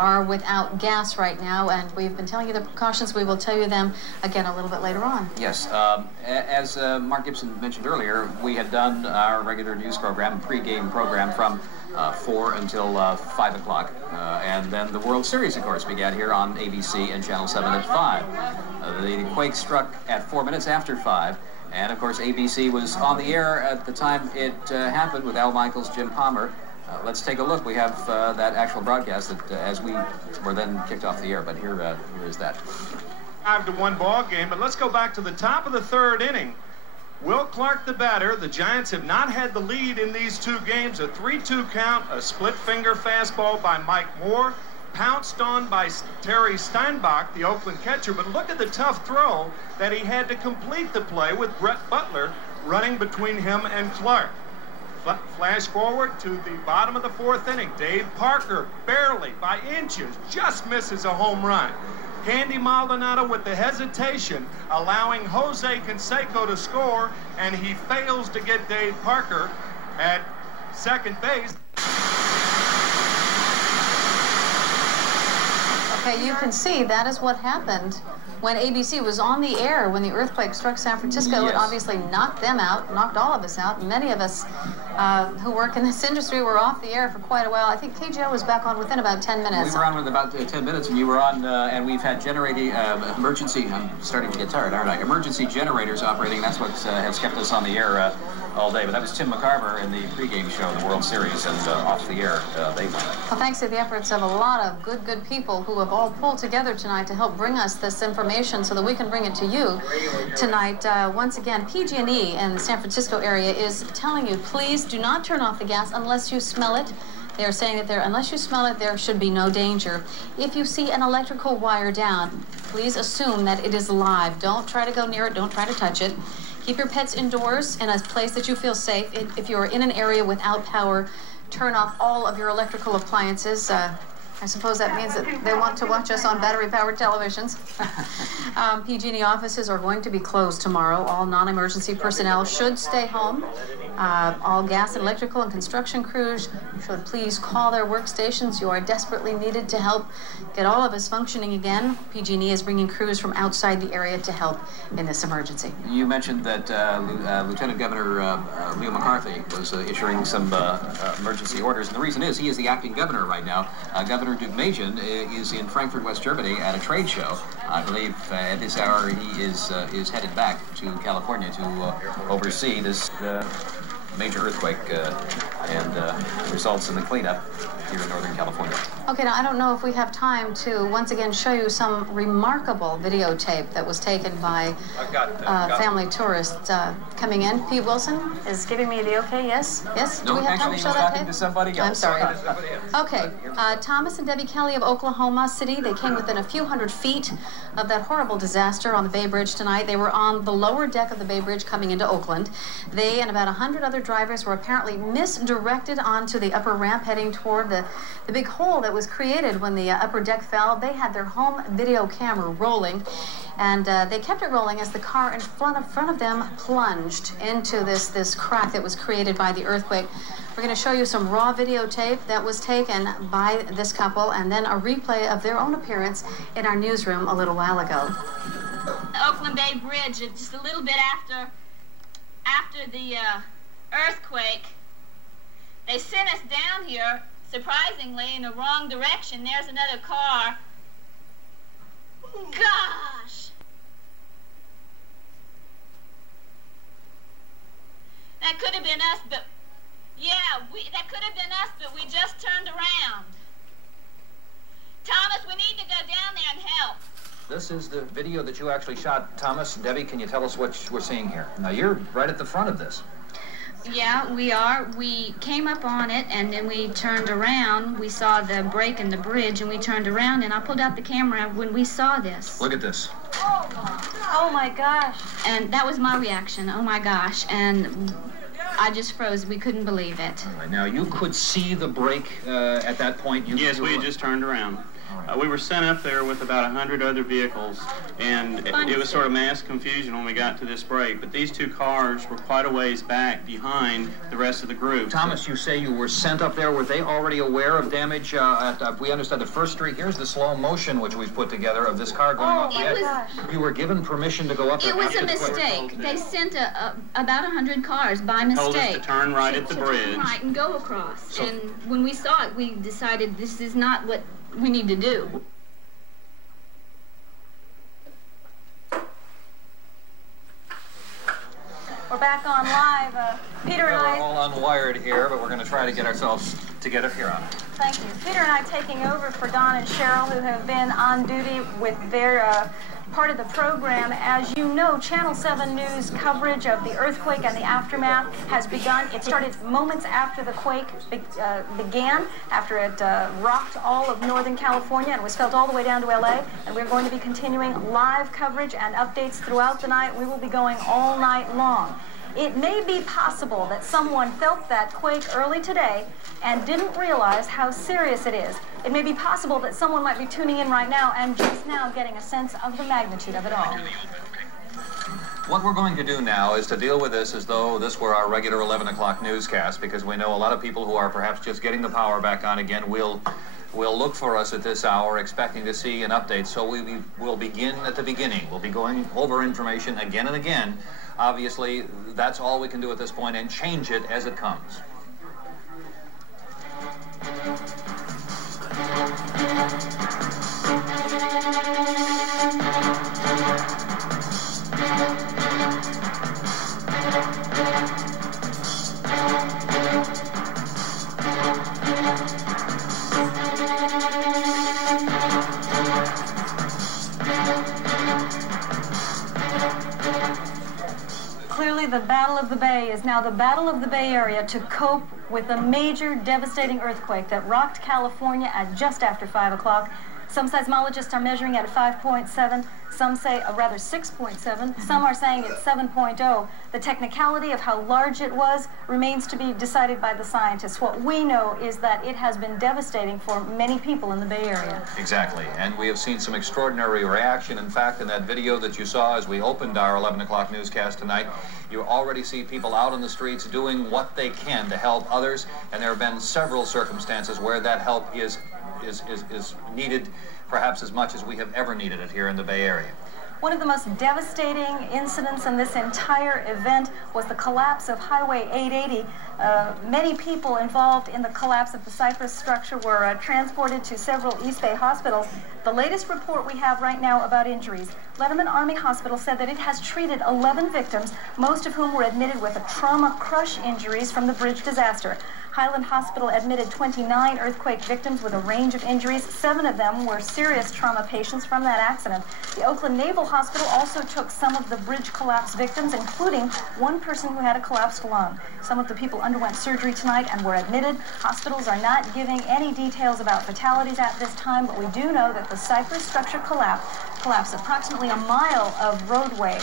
are without gas right now, and we've been telling you the precautions. We will tell you them again a little bit later on. Yes, as Mark Gibson mentioned earlier, we had done our regular news program, pregame program from 4 until 5 o'clock, and then the World Series, of course, began here on ABC and Channel 7 at 5. The quake struck at 4 minutes after 5, and of course ABC was on the air at the time it happened with Al Michaels, Jim Palmer. Let's take a look. We have that actual broadcast that as we were then kicked off the air, but here is that. 5-1 ball game, but let's go back to the top of the third inning. Will Clark, the batter. The Giants have not had the lead in these two games. A 3-2 count, a split finger fastball by Mike Moore, pounced on by Terry Steinbach, the Oakland catcher. But look at the tough throw that he had to complete the play with Brett Butler running between him and Clark. Flash forward to the bottom of the fourth inning. Dave Parker, barely by inches, just misses a home run. Candy Maldonado with the hesitation, allowing Jose Canseco to score, and he fails to get Dave Parker at second base. Okay, you can see that is what happened when ABC was on the air when the earthquake struck San Francisco. Yes. It obviously knocked them out, knocked all of us out. Many of us who work in this industry were off the air for quite a while. I think KGO was back on within about 10 minutes. We were on with about 10 minutes, and you were on, and we've had generating emergency. I'm starting to get tired, aren't I? Emergency generators operating. That's what has kept us on the air all day. But that was Tim McCarver in the pregame show, the World Series, and off the air they went. Well, thanks to the efforts of a lot of good people who have all pulled together tonight to help bring us this information so that we can bring it to you tonight. Once again, PG&E in the San Francisco area is telling you, please do not turn off the gas unless you smell it. They're saying that unless you smell it, there should be no danger. If you see an electrical wire down, please assume that it is live. Don't try to go near it. Don't try to touch it. Keep your pets indoors in a place that you feel safe. If you're in an area without power, turn off all of your electrical appliances. I suppose that means that they want to watch us on battery-powered televisions. PG&E offices are going to be closed tomorrow. All non-emergency personnel should stay home. All gas and electrical and construction crews should please call their workstations. You are desperately needed to help get all of us functioning again. PG&E is bringing crews from outside the area to help in this emergency. You mentioned that Lieutenant Governor Leo McCarthy was issuing some emergency orders, and the reason is he is the acting governor right now. Governor Dugmajian is in Frankfurt, West Germany at a trade show. I believe at this hour he is headed back to California to oversee this major earthquake and results in the cleanup here in Northern California. Okay, now I don't know if we have time to once again show you some remarkable videotape that was taken by family tourists coming in. Pete Wilson is giving me the okay, yes? Yes? No, do we have time to show that tape? To somebody else. I'm sorry. Okay, Thomas and Debbie Kelly of Oklahoma City, they came within a few hundred feet of that horrible disaster on the Bay Bridge tonight. They were on the lower deck of the Bay Bridge coming into Oakland. They and about 100 other drivers were apparently misdirected onto the upper ramp heading toward the big hole that was created when the upper deck fell. They had their home video camera rolling, and they kept it rolling as the car in front of them plunged into this crack that was created by the earthquake. We're going to show you some raw videotape that was taken by this couple, and then a replay of their own appearance in our newsroom a little while ago. The Oakland Bay Bridge, just a little bit after the earthquake, they sent us down here, surprisingly, in the wrong direction. There's another car. Gosh! That could have been us, but... Yeah, that could have been us, but we just turned around. Thomas, we need to go down there and help. This is the video that you actually shot. Thomas, Debbie, can you tell us what we're seeing here? Now, you're right at the front of this. Yeah, we are. We came up on it, and then we turned around. We saw the break in the bridge, and we turned around, and I pulled out the camera when we saw this. Look at this. Oh, my gosh. And that was my reaction. Oh, my gosh. And I just froze. We couldn't believe it. All right, now, you could see the break at that point. Yes, we had just turned around. We were sent up there with about 100 other vehicles, and it was sort of mass confusion when we got to this break. But these two cars were quite a ways back behind the rest of the group. Thomas, you say you were sent up there. Were they already aware of damage? We understand the first street. Here's the slow motion which we've put together of this car going off the edge. You were given permission to go up there. It was a mistake. They sent about 100 cars by mistake. Told us to turn right at the bridge. Turn right and go across. So, and when we saw it, we decided this is not what we need to do. We're back on live. Peter and I... We're all unwired here, but we're going to try to get ourselves together here on it. Thank you. Peter and I taking over for Don and Cheryl, who have been on duty with their part of the program. As you know, Channel 7 News coverage of the earthquake and the aftermath has begun. It started moments after the quake began, after it rocked all of Northern California and was felt all the way down to LA. And we're going to be continuing live coverage and updates throughout the night. We will be going all night long. It may be possible that someone felt that quake early today and didn't realize how serious it is. It may be possible that someone might be tuning in right now and just now getting a sense of the magnitude of it all. What we're going to do now is to deal with this as though this were our regular 11 o'clock newscast, because we know a lot of people who are perhaps just getting the power back on again will look for us at this hour expecting to see an update. So we will begin at the beginning. We'll be going over information again and again. Obviously, that's all we can do at this point, and change it as it comes. Clearly, the Battle of the Bay is now the Battle of the Bay Area to cope with a major, devastating earthquake that rocked California at just after 5 o'clock. Some seismologists are measuring at 5.7. Some say, rather 6.7. Some are saying it's 7.0. The technicality of how large it was remains to be decided by the scientists. What we know is that it has been devastating for many people in the Bay Area. Exactly. And we have seen some extraordinary reaction. In fact, in that video that you saw as we opened our 11 o'clock newscast tonight, you already see people out on the streets doing what they can to help others. And there have been several circumstances where that help is needed perhaps as much as we have ever needed it here in the Bay Area. One of the most devastating incidents in this entire event was the collapse of Highway 880. Many people involved in the collapse of the Cypress structure were transported to several East Bay hospitals. The latest report we have right now about injuries, Letterman Army Hospital said that it has treated 11 victims, most of whom were admitted with trauma crush injuries from the bridge disaster. Highland Hospital admitted 29 earthquake victims with a range of injuries. 7 of them were serious trauma patients from that accident. The Oakland Naval Hospital also took some of the bridge collapse victims, including one person who had a collapsed lung. Some of the people underwent surgery tonight and were admitted. Hospitals are not giving any details about fatalities at this time, but we do know that the Cypress structure collapsed approximately a mile of roadway,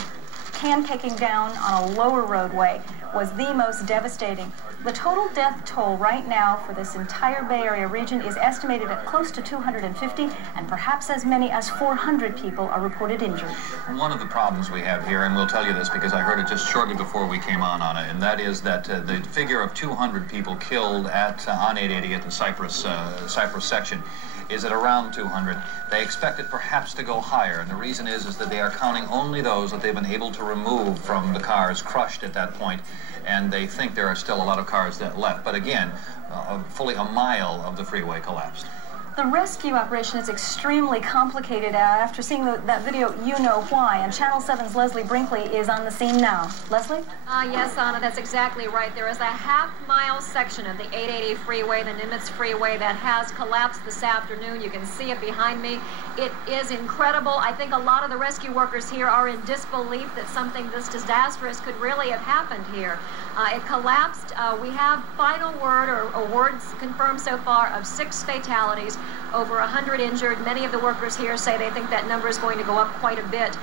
pancaking down on a lower roadway, was the most devastating. The total death toll right now for this entire Bay Area region is estimated at close to 250, and perhaps as many as 400 people are reported injured. One of the problems we have here, and we'll tell you this because I heard it just shortly before we came on it, and that is that the figure of 200 people killed on 880 at the Cypress section is at around 200. They expect it perhaps to go higher, and the reason is that they are counting only those that they've been able to remove from the cars crushed at that point, and they think there are still a lot of cars that left. But again, fully a mile of the freeway collapsed. The rescue operation is extremely complicated. After seeing that video, you know why. And Channel 7's Leslie Brinkley is on the scene now. Leslie? Yes, Anna, that's exactly right. There is a half-mile section of the 880 freeway, the Nimitz freeway, that has collapsed this afternoon. You can see it behind me. It is incredible. I think a lot of the rescue workers here are in disbelief that something this disastrous could really have happened here. It collapsed. We have final word, or words confirmed so far, of 6 fatalities, over 100 injured. Many of the workers here say they think that number is going to go up quite a bit.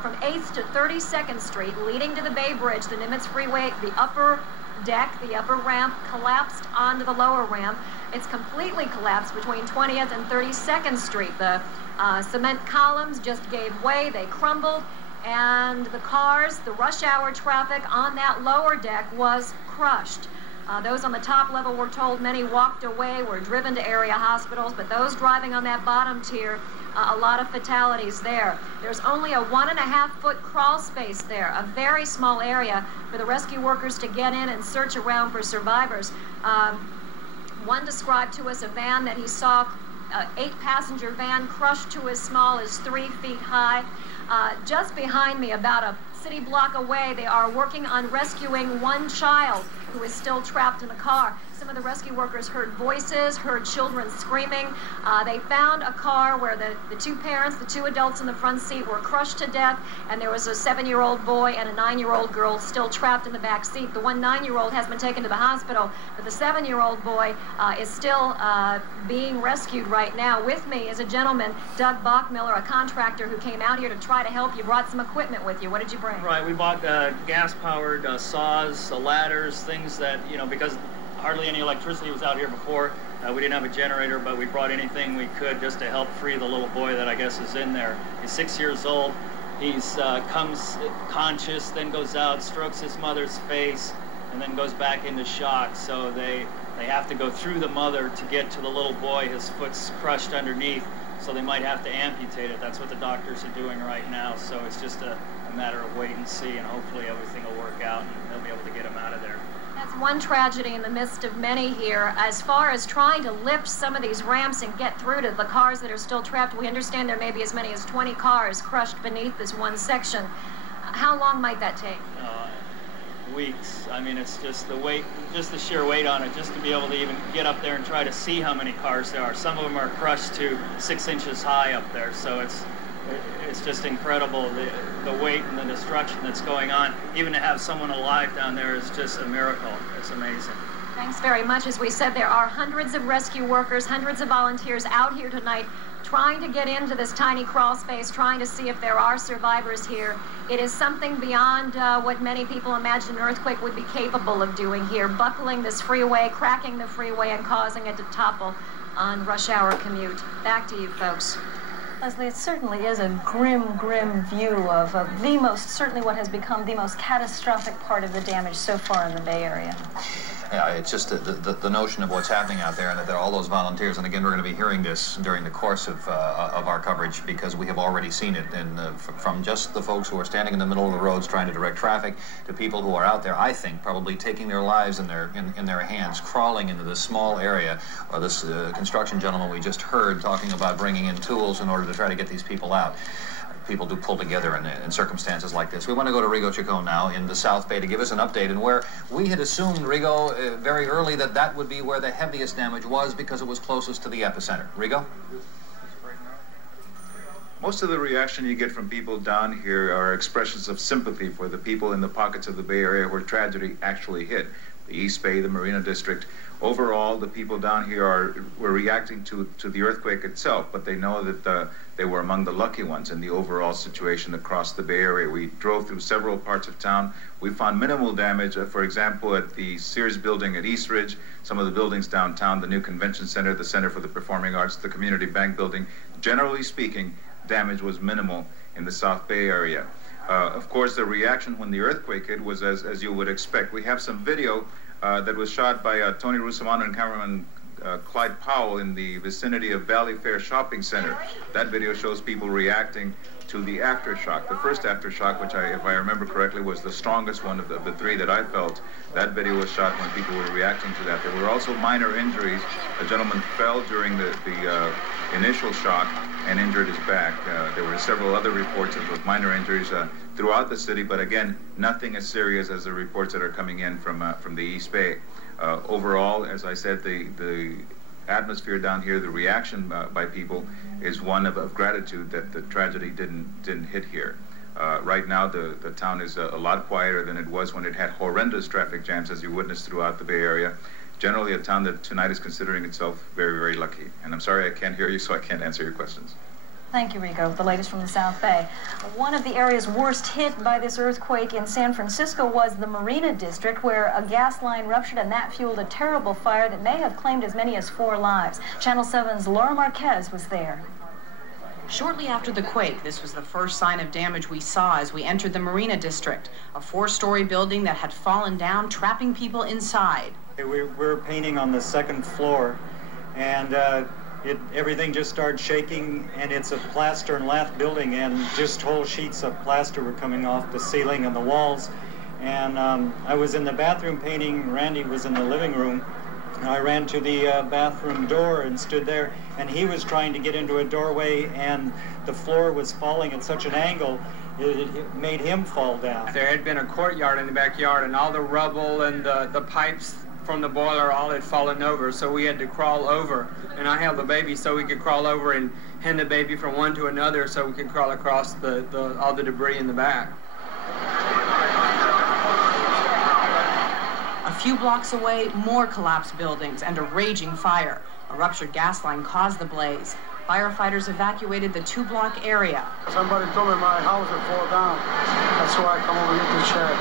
From 8th to 32nd Street, leading to the Bay Bridge, the Nimitz Freeway, the upper deck, the upper ramp, collapsed onto the lower ramp. It's completely collapsed between 20th and 32nd Street. The cement columns just gave way, they crumbled, and the cars, the rush hour traffic on that lower deck was crushed. Those on the top level were told many walked away, were driven to area hospitals, but those driving on that bottom tier, a lot of fatalities there. There's only a 1.5-foot crawl space there, a very small area for the rescue workers to get in and search around for survivors. One described to us a van that he saw, an 8-passenger van crushed to as small as 3 feet high. Just behind me, about a city block away, they are working on rescuing one child who is still trapped in the car. Some of the rescue workers heard voices, heard children screaming. They found a car where the two parents, the two adults in the front seat, were crushed to death, and there was a 7-year-old boy and a 9-year-old girl still trapped in the back seat. The one 9-year-old has been taken to the hospital, but the 7-year-old boy is still being rescued right now. With me is a gentleman, Doug Bachmiller, a contractor who came out here to try to help. You brought some equipment with you. What did you bring? Right, we bought gas-powered saws, ladders, things that, you know, because hardly any electricity was out here before. We didn't have a generator, but we brought anything we could just to help free the little boy that I guess is in there. He's 6 years old. He's comes conscious, then goes out, strokes his mother's face, and then goes back into shock. So they have to go through the mother to get to the little boy. His foot's crushed underneath, so they might have to amputate it. That's what the doctors are doing right now. So it's just a matter of wait and see, and hopefully everything will work out and they'll be able to get him out of there. That's one tragedy in the midst of many here. As far as trying to lift some of these ramps and get through to the cars that are still trapped, we understand there may be as many as 20 cars crushed beneath this one section. How long might that take? Weeks. I mean, it's just the weight, just the sheer weight on it, just to be able to even get up there and try to see how many cars there are. Some of them are crushed to 6 inches high up there, so it's just incredible, the weight and the destruction that's going on. Even to have someone alive down there is just a miracle. It's amazing. Thanks very much. As we said, there are hundreds of rescue workers, hundreds of volunteers out here tonight trying to get into this tiny crawl space, trying to see if there are survivors here. It is something beyond what many people imagine an earthquake would be capable of doing here, buckling this freeway, cracking the freeway, and causing it to topple on rush hour commute. Back to you, folks. Leslie, it certainly is a grim, grim view of certainly what has become the most catastrophic part of the damage so far in the Bay Area. Yeah, it's just the notion of what's happening out there, and that all those volunteers, and again, we're going to be hearing this during the course of our coverage, because we have already seen it, and from just the folks who are standing in the middle of the roads trying to direct traffic, to people who are out there, I think, probably taking their lives in their hands, crawling into this small area, or this construction gentleman we just heard talking about bringing in tools in order to try to get these people out. People do pull together in circumstances like this. We want to go to Rigo Chacon now in the South Bay to give us an update, and where we had assumed, Rigo, very early that would be where the heaviest damage was because it was closest to the epicenter. Rigo? Most of the reaction you get from people down here are expressions of sympathy for the people in the pockets of the Bay Area where tragedy actually hit. The East Bay, the Marina District. Overall, the people down here were reacting to the earthquake itself, but they know that they were among the lucky ones in the overall situation across the Bay Area. We drove through several parts of town. We found minimal damage, for example, at the Sears building at East Ridge, some of the buildings downtown, the new convention center, the Center for the Performing Arts, the Community Bank building. Generally speaking, damage was minimal in the South Bay Area. Of course, the reaction when the earthquake hit was as you would expect. We have some video that was shot by Tony Russomanno and cameraman Clyde Powell in the vicinity of Valley Fair Shopping Center. That video shows people reacting to the aftershock. The first aftershock, which if I remember correctly, was the strongest one of the three that I felt. That video was shot when people were reacting to that. There were also minor injuries. A gentleman fell during the initial shock and injured his back. There were several other reports of minor injuries throughout the city, but again, nothing as serious as the reports that are coming in from the East Bay. Overall, as I said, the atmosphere down here, the reaction by people is one of gratitude that the tragedy didn't hit here. Right now, the town is a lot quieter than it was when it had horrendous traffic jams, as you witnessed throughout the Bay Area. Generally, a town that tonight is considering itself very, very lucky. And I'm sorry I can't hear you, so I can't answer your questions. Thank you, Rico. The latest from the South Bay. One of the areas worst hit by this earthquake in San Francisco was the Marina District, where a gas line ruptured and that fueled a terrible fire that may have claimed as many as 4 lives. Channel 7's Laura Marquez was there. Shortly after the quake, this was the first sign of damage we saw as we entered the Marina District, a 4-story building that had fallen down, trapping people inside. We're painting on the 2nd floor, and everything just started shaking, and it's a plaster and lath building, and just whole sheets of plaster were coming off the ceiling and the walls. And I was in the bathroom painting, Randy was in the living room, and I ran to the bathroom door and stood there, and he was trying to get into a doorway, and the floor was falling at such an angle, it made him fall down. There had been a courtyard in the backyard, and all the rubble and the pipes from the boiler all had fallen over, so we had to crawl over. And I held the baby so we could crawl over and hand the baby from one to another so we could crawl across all the debris in the back. A few blocks away, more collapsed buildings and a raging fire. A ruptured gas line caused the blaze. Firefighters evacuated the 2-block area. Somebody told me my house would fall down. That's why I come over here to check.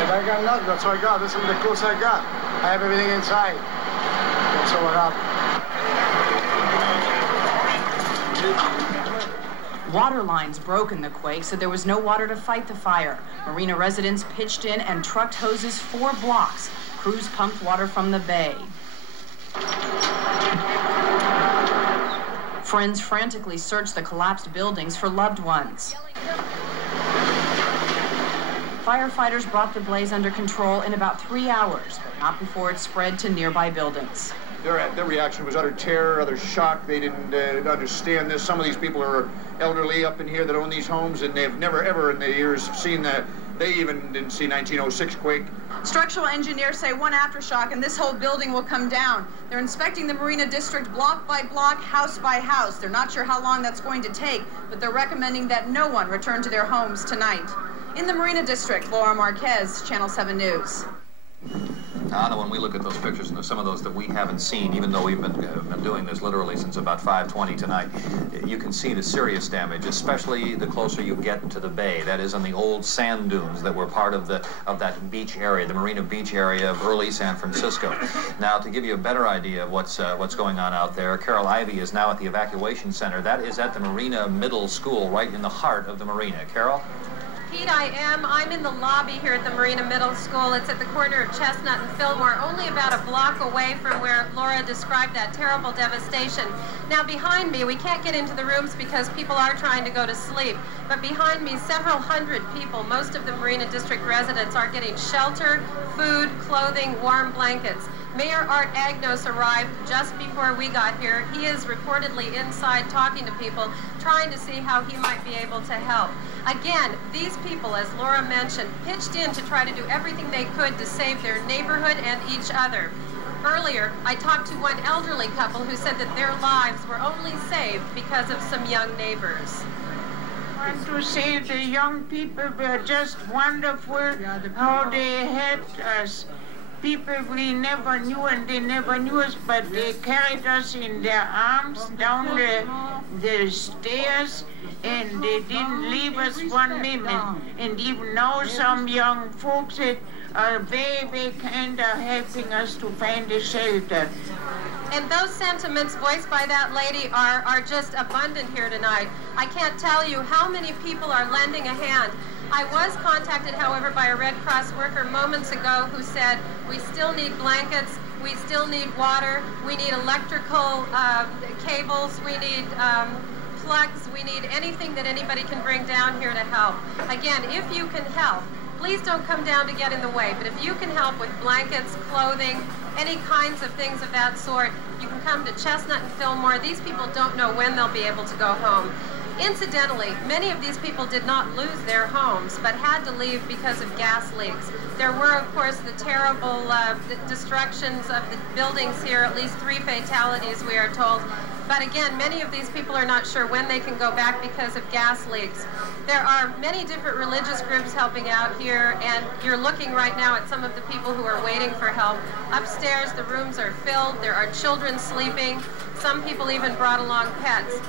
And I got nothing. That's what I got. This is the clothes I got. I have everything inside. That's what happened. Water lines broke in the quake, so there was no water to fight the fire. Marina residents pitched in and trucked hoses 4 blocks. Crews pumped water from the bay. Friends frantically searched the collapsed buildings for loved ones. Firefighters brought the blaze under control in about 3 hours, but not before it spread to nearby buildings. Their reaction was utter terror, utter shock. They didn't understand this. Some of these people are elderly up in here that own these homes, and they've never ever in their years seen that. They even didn't see 1906 quake. Structural engineers say one aftershock and this whole building will come down. They're inspecting the Marina District block by block, house by house. They're not sure how long that's going to take, but they're recommending that no one return to their homes tonight. In the Marina District, Laura Marquez, Channel 7 News. Anna, when we look at those pictures, and there's some of those that we haven't seen, even though we've been doing this literally since about 5:20 tonight, you can see the serious damage, especially the closer you get to the bay. That is on the old sand dunes that were part of that beach area, the Marina Beach area of early San Francisco. Now, to give you a better idea of what's going on out there, Carol Ivey is now at the evacuation center. That is at the Marina Middle School, right in the heart of the Marina. Carol? Pete, I'm in the lobby here at the Marina Middle School. It's at the corner of Chestnut and Fillmore, only about a block away from where Laura described that terrible devastation. Now behind me, we can't get into the rooms because people are trying to go to sleep, but behind me, several hundred people, most of the Marina District residents, are getting shelter, food, clothing, warm blankets. Mayor Art Agnos arrived just before we got here. He is reportedly inside talking to people, trying to see how he might be able to help. Again, these people, as Laura mentioned, pitched in to try to do everything they could to save their neighborhood and each other. Earlier, I talked to one elderly couple who said that their lives were only saved because of some young neighbors. I want to say the young people were just wonderful, how they helped us. People we never knew, and they never knew us, but they carried us in their arms down the stairs, and they didn't leave us one minute. And even now some young folks are very, very kind of helping us to find a shelter. And those sentiments voiced by that lady are just abundant here tonight. I can't tell you how many people are lending a hand. I was contacted, however, by a Red Cross worker moments ago who said, we still need blankets, we still need water, we need electrical cables, we need plugs, we need anything that anybody can bring down here to help. Again, if you can help, please don't come down to get in the way, but if you can help with blankets, clothing, any kinds of things of that sort, you can come to Chestnut and Fillmore. These people don't know when they'll be able to go home. Incidentally, many of these people did not lose their homes, but had to leave because of gas leaks. There were, of course, the terrible destructions of the buildings here, at least 3 fatalities, we are told. But again, many of these people are not sure when they can go back because of gas leaks. There are many different religious groups helping out here, and you're looking right now at some of the people who are waiting for help. Upstairs, the rooms are filled. There are children sleeping. Some people even brought along pets.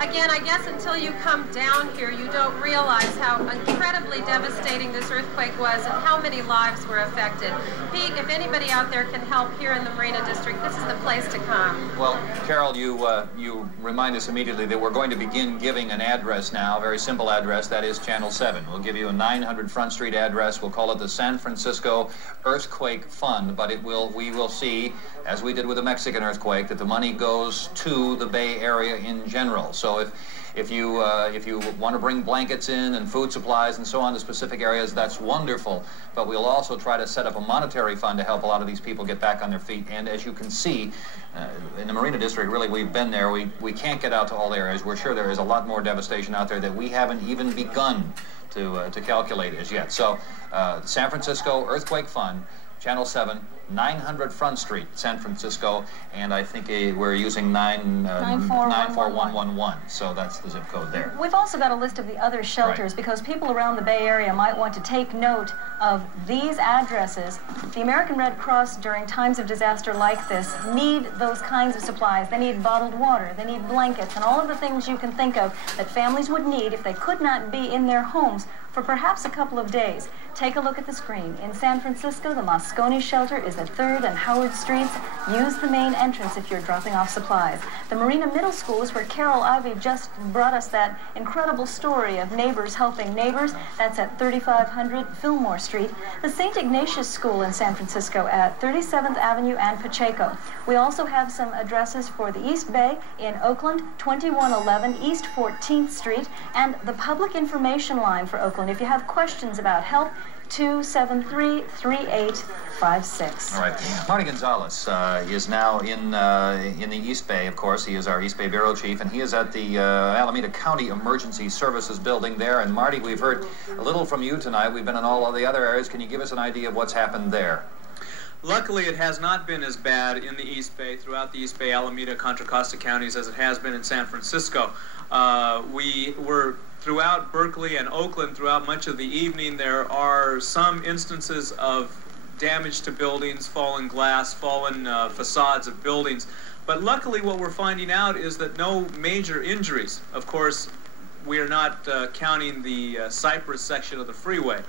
Again, I guess until you come down here, you don't realize how incredibly devastating this earthquake was and how many lives were affected. Pete, if anybody out there can help here in the Marina District, this is the place to come. Well, Carol, you remind us immediately that we're going to begin giving an address now, a very simple address, that is Channel 7. We'll give you a 900 Front Street address. We'll call it the San Francisco Earthquake Fund, but we will see, as we did with the Mexican earthquake, that the money goes to the Bay Area in general. So if you want to bring blankets in and food supplies and so on to specific areas, that's wonderful. But we'll also try to set up a monetary fund to help a lot of these people get back on their feet. And as you can see, in the Marina District, really, we've been there. We can't get out to all the areas. We're sure there is a lot more devastation out there that we haven't even begun to calculate as yet. So, San Francisco Earthquake Fund, Channel 7, 900 Front Street, San Francisco, and I think we're using 94111, so that's the zip code there. We've also got a list of the other shelters, because people around the Bay Area might want to take note of these addresses. The American Red Cross, during times of disaster like this, need those kinds of supplies. They need bottled water, they need blankets, and all of the things you can think of that families would need if they could not be in their homes for perhaps a couple of days. Take a look at the screen. In San Francisco, the Moscone shelter is at 3rd and Howard Streets. Use the main entrance if you're dropping off supplies. The Marina Middle School is where Carol Ivey just brought us that incredible story of neighbors helping neighbors. That's at 3500 Fillmore Street. The St. Ignatius School in San Francisco at 37th Avenue and Pacheco. We also have some addresses for the East Bay in Oakland, 2111 East 14th Street, and the public information line for Oakland. If you have questions about help, 273-3856. All right. Marty Gonzalez is now in the East Bay, of course. He is our East Bay Bureau Chief, and he is at the Alameda County Emergency Services building there. And Marty, we've heard a little from you tonight. We've been in all of the other areas. Can you give us an idea of what's happened there? Luckily, it has not been as bad in the East Bay, throughout the East Bay, Alameda, Contra Costa counties, as it has been in San Francisco. We were throughout Berkeley and Oakland throughout much of the evening. There are some instances of damage to buildings, fallen glass, fallen facades of buildings. But luckily, what we're finding out is that no major injuries. Of course, we are not counting the Cypress section of the freeway.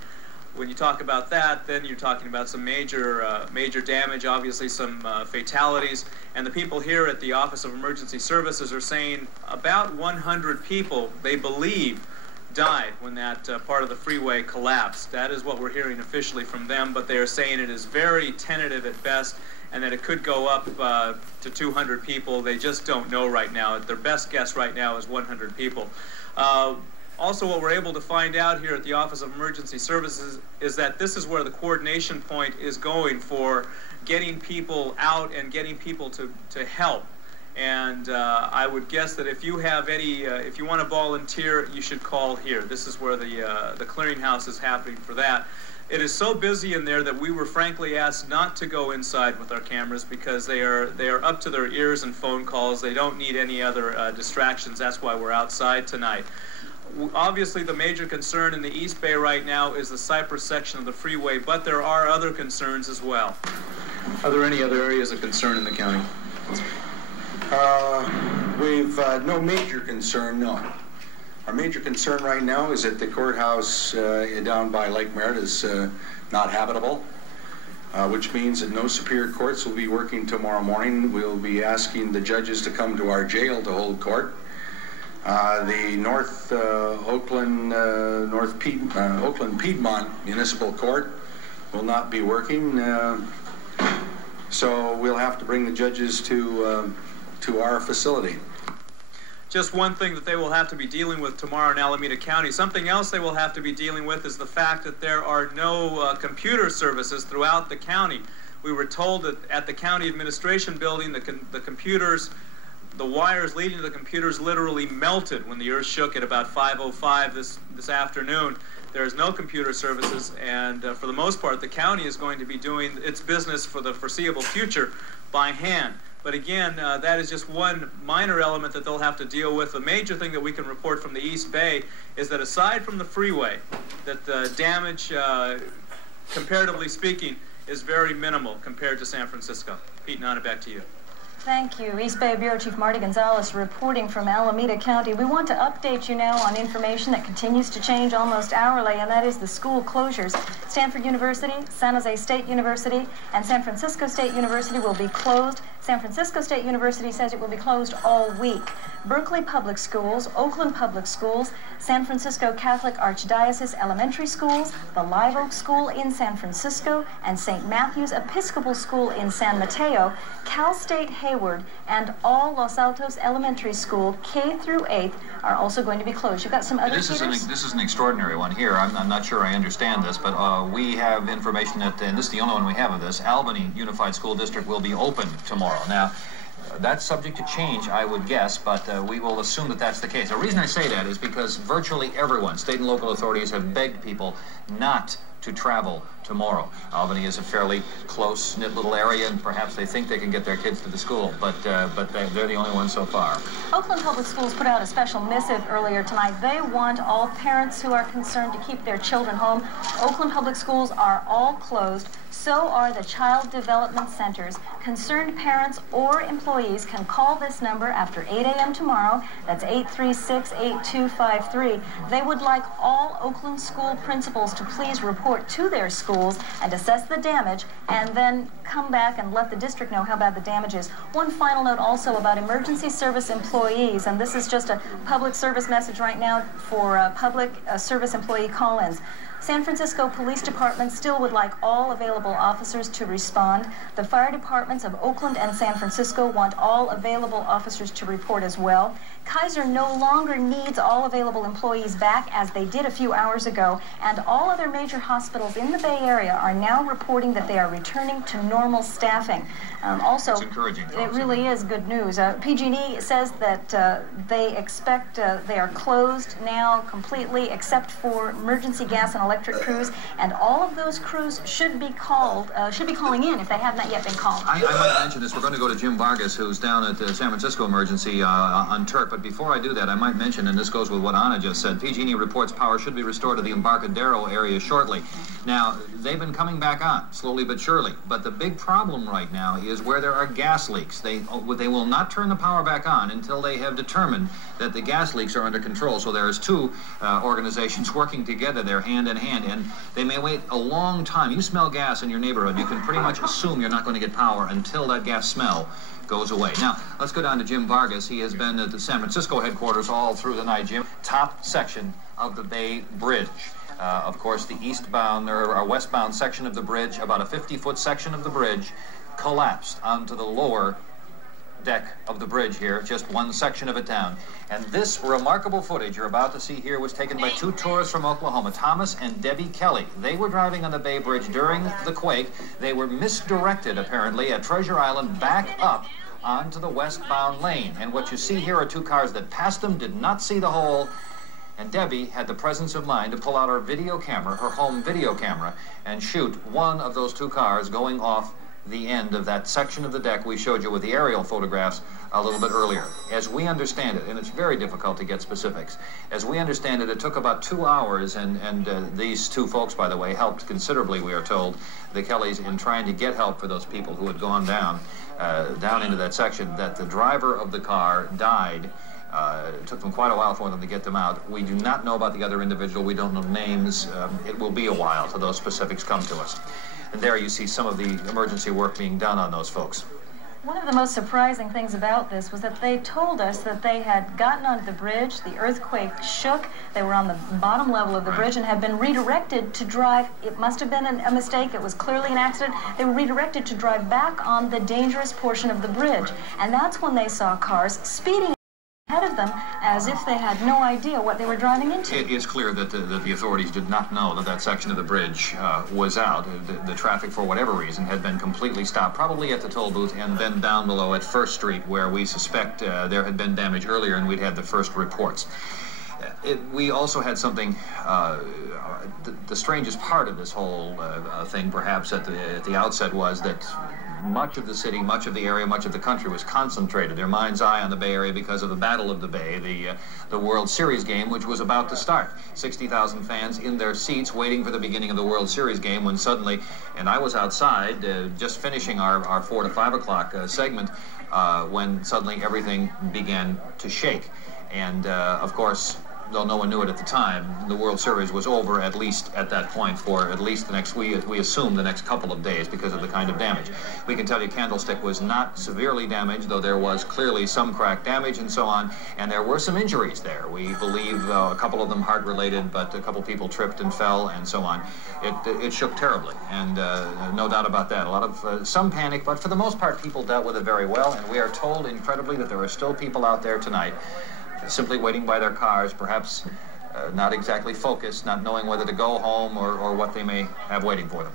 When you talk about that, then you're talking about some major damage, obviously some fatalities. And the people here at the Office of Emergency Services are saying about 100 people, they believe, died when that part of the freeway collapsed. That is what we're hearing officially from them, but they are saying it is very tentative at best, and that it could go up to 200 people. They just don't know right now. Their best guess right now is 100 people. Also, what we're able to find out here at the Office of Emergency Services is that this is where the coordination point is going for getting people out and getting people to help. And I would guess that if you have any, if you want to volunteer, you should call here. This is where the clearinghouse is happening for that. It is so busy in there that we were frankly asked not to go inside with our cameras because they are up to their ears in phone calls. They don't need any other distractions. That's why we're outside tonight. Obviously, the major concern in the East Bay right now is the Cypress section of the freeway, but there are other concerns as well. Are there any other areas of concern in the county? We've no major concern, no. Our major concern right now is that the courthouse down by Lake Merritt is not habitable, which means that no Superior Courts will be working tomorrow morning. We'll be asking the judges to come to our jail to hold court. The North Oakland Piedmont Municipal Court will not be working, so we'll have to bring the judges to our facility. Just one thing that they will have to be dealing with tomorrow in Alameda County. Something else they will have to be dealing with is the fact that there are no computer services throughout the county. We were told that at the county administration building, the computers, the wires leading to the computers literally melted when the earth shook at about 5:05 this afternoon. There is no computer services, and for the most part, the county is going to be doing its business for the foreseeable future by hand. But again, that is just one minor element that they'll have to deal with. The major thing that we can report from the East Bay is that aside from the freeway, that the damage, comparatively speaking, is very minimal compared to San Francisco. Pete, Nana, back to you. Thank you. East Bay Bureau Chief Marty Gonzalez reporting from Alameda County. We want to update you now on information that continues to change almost hourly, and that is the school closures. Stanford University, San Jose State University, and San Francisco State University will be closed. San Francisco State University says it will be closed all week. Berkeley Public Schools, Oakland Public Schools, San Francisco Catholic Archdiocese Elementary Schools, the Live Oak School in San Francisco, and St. Matthew's Episcopal School in San Mateo, Cal State Hayward, and all Los Altos Elementary School, K through 8th, are also going to be closed. You've got some other This is an extraordinary one here. I'm not sure I understand this, but we have information that, and this is the only one we have of this, Albany Unified School District will be open tomorrow. Now, that's subject to change, I would guess, but we will assume that that's the case. The reason I say that is because virtually everyone, state and local authorities, have begged people not to travel tomorrow. Albany is a fairly close-knit little area, and perhaps they think they can get their kids to the school, but they're the only ones so far. Oakland Public Schools put out a special missive earlier tonight. They want all parents who are concerned to keep their children home. Oakland Public Schools are all closed. So are the child development centers. Concerned parents or employees can call this number after 8 a.m. tomorrow. That's 836-8253. They would like all Oakland school principals to please report to their schools and assess the damage, and then come back and let the district know how bad the damage is. One final note also about emergency service employees, and this is just a public service message right now for public service employee call-ins. San Francisco Police Department still would like all available officers to respond. The fire departments of Oakland and San Francisco want all available officers to report as well. Kaiser no longer needs all available employees back as they did a few hours ago, and all other major hospitals in the Bay Area are now reporting that they are returning to normal staffing. Also, it really is good news. PG&E says that they expect they are closed now completely except for emergency gas and electric crews, and all of those crews should be calling in if they have not yet been called. I might mention this. We're going to go to Jim Vargas, who's down at the San Francisco Emergency on Turk. But before I do that, I might mention, and this goes with what Anna just said, PG&E reports power should be restored to the Embarcadero area shortly. Now, they've been coming back on, slowly but surely. But the big problem right now is where there are gas leaks. They will not turn the power back on until they have determined that the gas leaks are under control. So there's two organizations working together there, hand in hand, and they may wait a long time. You smell gas in your neighborhood, you can pretty much assume you're not going to get power until that gas smell goes away. Now, let's go down to Jim Vargas. He has been at the San Francisco headquarters all through the night, Jim. Top section of the Bay Bridge. Of course, the eastbound or westbound section of the bridge, about a 50-foot section of the bridge, collapsed onto the lower deck of the bridge here, just one section of it down. And this remarkable footage you're about to see here was taken by two tourists from Oklahoma, Thomas and Debbie Kelly. They were driving on the Bay Bridge during the quake. They were misdirected, apparently, at Treasure Island back up onto the westbound lane. And what you see here are two cars that passed them, did not see the hole, and Debbie had the presence of mind to pull out her video camera, her home video camera, and shoot one of those two cars going off the end of that section of the deck we showed you with the aerial photographs a little bit earlier. As we understand it, and it's very difficult to get specifics, as we understand it, it took about 2 hours, and these two folks, by the way, helped considerably, we are told, the Kellys, in trying to get help for those people who had gone down into that section, that the driver of the car died. It took them quite a while for them to get them out. We do not know about the other individual. We don't know names. It will be a while till those specifics come to us. And there you see some of the emergency work being done on those folks. One of the most surprising things about this was that they told us that they had gotten onto the bridge, the earthquake shook, they were on the bottom level of the bridge and had been redirected to drive. It must have been a mistake, it was clearly an accident. They were redirected to drive back on the dangerous portion of the bridge. And that's when they saw cars speeding ahead of them as if they had no idea what they were driving into. It is clear that the authorities did not know that that section of the bridge was out. The traffic, for whatever reason, had been completely stopped, probably at the toll booth and then down below at First Street, where we suspect there had been damage earlier, and we'd had the first reports. We also had something, the strangest part of this whole thing, perhaps at the outset, was that much of the city, much of the area, much of the country was concentrated, their mind's eye on the Bay Area because of the Battle of the Bay, the World Series game, which was about to start. 60,000 fans in their seats waiting for the beginning of the World Series game when suddenly, and I was outside just finishing our 4 to 5 o'clock segment, when suddenly everything began to shake. And of course, though no one knew it at the time, the World Series was over, at least at that point, for at least the next, we assume the next couple of days because of the kind of damage. We can tell you Candlestick was not severely damaged, though there was clearly some crack damage and so on, and there were some injuries there. We believe a couple of them heart-related, but a couple people tripped and fell and so on. It shook terribly, and no doubt about that. A lot of, some panic, but for the most part, people dealt with it very well, and we are told, incredibly, that there are still people out there tonight simply waiting by their cars, perhaps not exactly focused, not knowing whether to go home or what they may have waiting for them.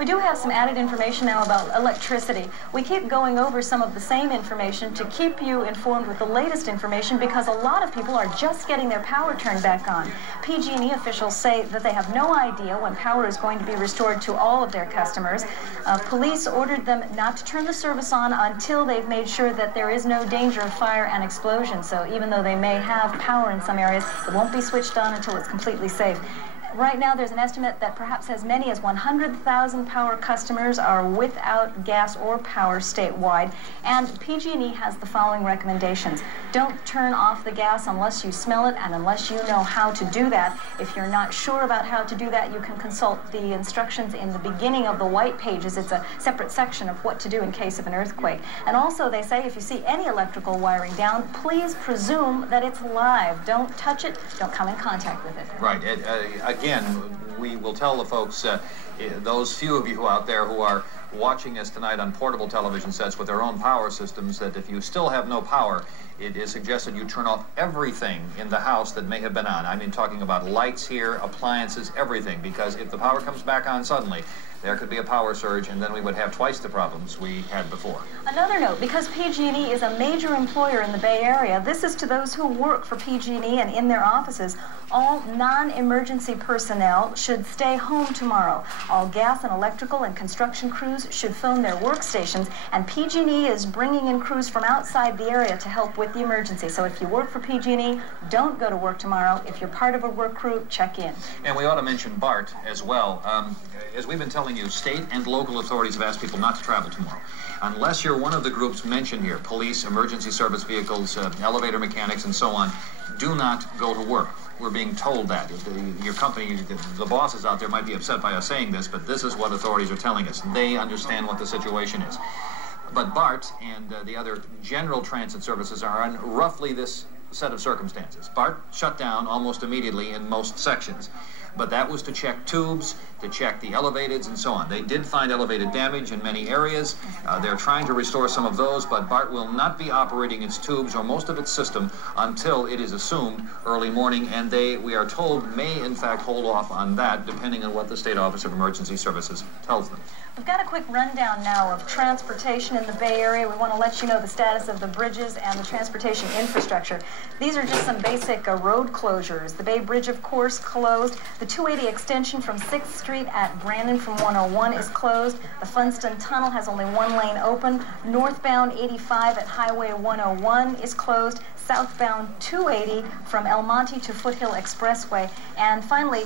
We do have some added information now about electricity. We keep going over some of the same information to keep you informed with the latest information because a lot of people are just getting their power turned back on. PG&E officials say that they have no idea when power is going to be restored to all of their customers. Police ordered them not to turn the service on until they've made sure that there is no danger of fire and explosion. So even though they may have power in some areas, it won't be switched on until it's completely safe. Right now, there's an estimate that perhaps as many as 100,000 power customers are without gas or power statewide, and PG&E has the following recommendations. Don't turn off the gas unless you smell it and unless you know how to do that. If you're not sure about how to do that, you can consult the instructions in the beginning of the white pages. It's a separate section of what to do in case of an earthquake. And also, they say if you see any electrical wiring down, please presume that it's live. Don't touch it. Don't come in contact with it. Right. Again, we will tell the folks, those few of you out there who are watching us tonight on portable television sets with their own power systems, that if you still have no power, it is suggested you turn off everything in the house that may have been on. I mean, talking about lights here, appliances, everything, because if the power comes back on suddenly, there could be a power surge, and then we would have twice the problems we had before. Another note, because PG&E is a major employer in the Bay Area, this is to those who work for PG&E and in their offices. All non-emergency personnel should stay home tomorrow. All gas and electrical and construction crews should phone their workstations, and PG&E is bringing in crews from outside the area to help with the emergency. So if you work for PG&E, don't go to work tomorrow. If you're part of a work crew, check in. And we ought to mention BART as well. As we've been telling you, state and local authorities have asked people not to travel tomorrow. Unless you're one of the groups mentioned here, police, emergency service vehicles, elevator mechanics, and so on, do not go to work. We're being told that. Your company, the bosses out there might be upset by us saying this, but this is what authorities are telling us. They understand what the situation is. But BART and the other general transit services are in roughly this set of circumstances. BART shut down almost immediately in most sections. But that was to check tubes, to check the elevateds, and so on. They did find elevated damage in many areas. They're trying to restore some of those, but BART will not be operating its tubes or most of its system until it is assumed early morning, and they, we are told, may in fact hold off on that, depending on what the State Office of Emergency Services tells them. We've got a quick rundown now of transportation in the Bay Area. We want to let you know the status of the bridges and the transportation infrastructure. These are just some basic road closures. The Bay Bridge, of course, closed. The 280 extension from 6th Street at Brandon from 101 is closed. The Funston Tunnel has only one lane open. Northbound 85 at Highway 101 is closed. Southbound 280 from El Monte to Foothill Expressway. And finally,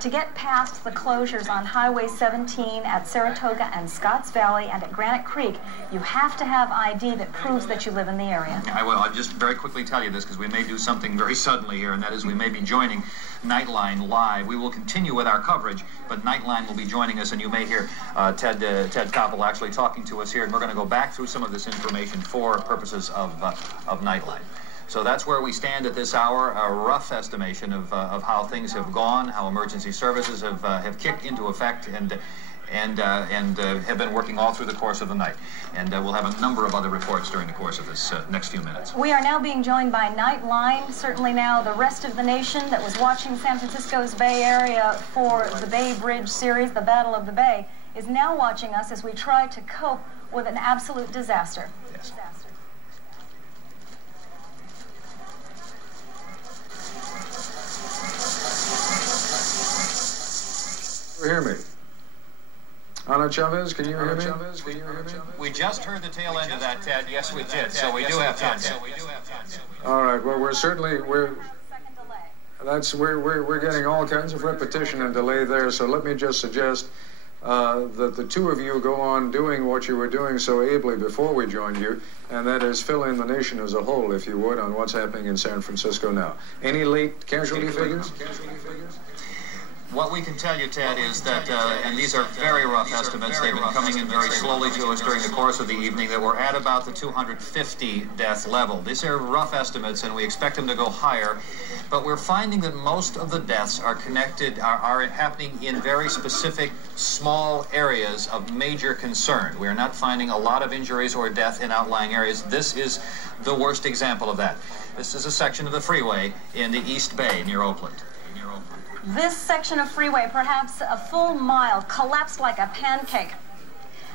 to get past the closures on Highway 17 at Saratoga and Scotts Valley and at Granite Creek, you have to have ID that proves that you live in the area. I'll just very quickly tell you this because we may do something very suddenly here, and that is we may be joining Nightline live. We will continue with our coverage, but Nightline will be joining us, and you may hear Ted Koppel actually talking to us here, and we're going to go back through some of this information for purposes of Nightline. So that's where we stand at this hour, a rough estimation of how things have gone, how emergency services have kicked into effect and have been working all through the course of the night. And we'll have a number of other reports during the course of this next few minutes. We are now being joined by Nightline. Certainly now the rest of the nation that was watching San Francisco's Bay Area for the Bay Bridge series, the Battle of the Bay, is now watching us as we try to cope with an absolute disaster. Yes. Hear me? Ana Chavez, can you hear me? We just heard the tail end of that, Ted. Yes, we did. So we do have time. All right. Well, we're getting all kinds of repetition and delay there. So let me just suggest that the two of you go on doing what you were doing so ably before we joined you, and that is fill in the nation as a whole, if you would, on what's happening in San Francisco now. Any late casualty figures? What we can tell you, Ted, is that, and these are very rough estimates, they've been coming in very slowly to us during the course of the evening, that we're at about the 250 death level. These are rough estimates, and we expect them to go higher, but we're finding that most of the deaths are connected, are happening in very specific, small areas of major concern. We're not finding a lot of injuries or death in outlying areas. This is the worst example of that. This is a section of the freeway in the East Bay near Oakland. This section of freeway, perhaps a full mile, collapsed like a pancake.